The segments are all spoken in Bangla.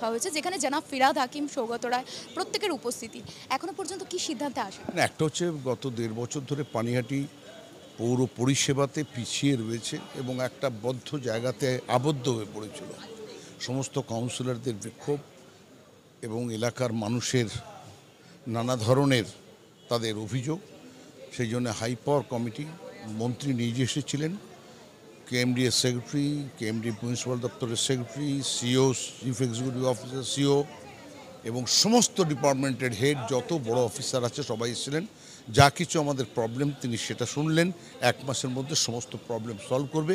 রাখা হয়েছে, যেখানে জনাব ফিরহাদ হাকিম, সৌগত রায় প্রত্যেকের উপস্থিতি। এখনো পর্যন্ত কি সিদ্ধান্তে আসে? একটা হচ্ছে গত 1.5 বছর ধরে পানিহাটি পৌর পরিষেবাতে পিছিয়ে রয়েছে এবং একটা বদ্ধ জায়গাতে আবদ্ধ হয়ে পড়েছিল। সমস্ত কাউন্সিলরদের বিক্ষোভ এবং এলাকার মানুষের নানা ধরনের তাদের অভিযোগ, সেই জন্য হাই পাওয়ার কমিটি, মন্ত্রী নিজে এসেছিলেন, কেএমডি এর সেক্রেটারি, কেএমডি মিউনিসিপ্যাল দপ্তরের secretary, CEO, chief executive officer, CEO এবং সমস্ত ডিপার্টমেন্টের হেড, যত বড় অফিসার আছে সবাই এসেছিলেন। যা কিছু আমাদের প্রবলেম তিনি সেটা শুনলেন, 1 মাসের মধ্যে সমস্ত প্রবলেম সলভ করবে।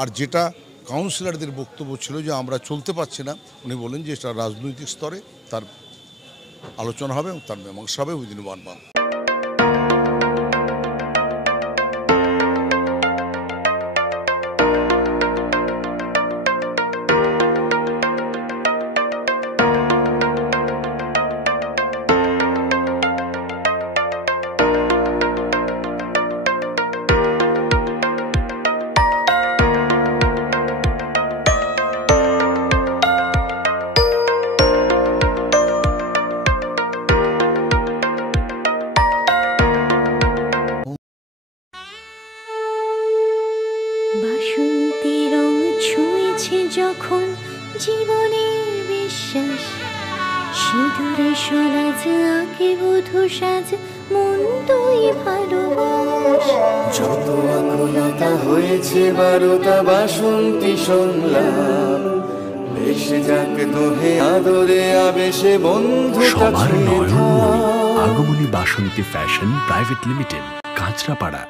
আর যেটা কাউন্সিলরদের বক্তব্য ছিল যে আমরা চলতে পারছি না, উনি বলেন যে এটা রাজনৈতিক স্তরে তার আলোচনা হবে এবং তার মীমাংসা হবে উইদিন 1 মান্থ। বাসন্তী রং ছুঁয়েছে যখন জীবনের বিশ্বাস, সিঁদুরে সরাজ আঁকে বধূ সাজ, মন তুই ভালোবাস। যত আকুলতা হয়েছে বারোটা বাসন্তী সংলাপ, ভেসে যাক দোহে আদরে আবেশে বন্ধু সবার Nayanmoni Agomoni Basanti fashion private limited, Kanchrapara.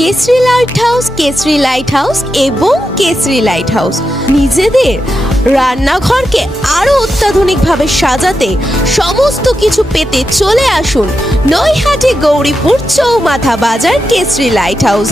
Kesari light house, Kesari light house এবং কেসরি লাইট হাউস নিজেদের রান্নাঘরকে আরো অত্যাধুনিকভাবে সাজাতে, সমস্ত কিছু পেতে চলে আসুন নৈহাটি গৌরীপুর চৌমাথা বাজার কেসরি লাইট হাউস।